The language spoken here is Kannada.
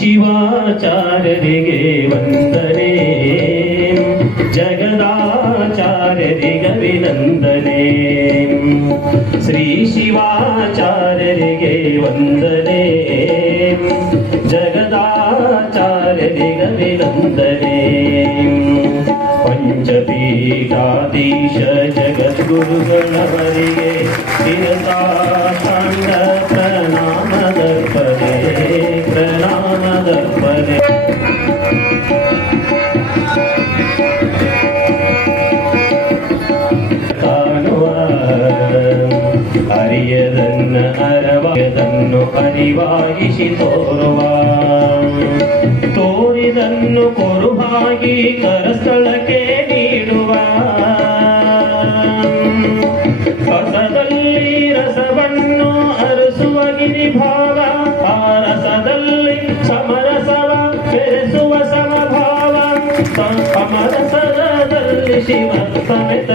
ಶಿವಾಚಾರ್ಯರಿಗೆ ವಂದನೆ. ಜಗದಾಚಾರ್ಯರಿಗೆ ಅಭಿನಂದನೆ ಶ್ರೀ ಶಿವಾಚಾರ್ಯರಿಗೆ ವಂದನೆ. ಜಗದಾಚಾರ್ಯರಿಗೆ ಅಭಿನಂದನೆ ಪಂಚಪೀಠಾಧೀಶ ಜಗದ್ಗುರುಗಳವರಿಗೆ ಶಿರಸಾಷ್ಟಾಂಗ ಅರಿಯದನ್ನ ಅರವಾಯದನ್ನು ಅರಿವಾಗಿಸಿ ತೋರುವ. ತೋರಿದನ್ನು ಕೊರುಹಾಗಿ ಕರಸ್ಥಳಕ್ಕೆ ನೀಡುವ. ರಸದಲ್ಲಿ ರಸವನ್ನು ಅರಸುವ ಗಿರಿಭಾವ, ಆ ರಸದಲ್ಲಿ ಸಮರಸವ ಬೆರೆಸುವ ಸಮಭಾವ. ಸಮರಸದಲ್ಲಿ ಶಿವ ಸಮೇತ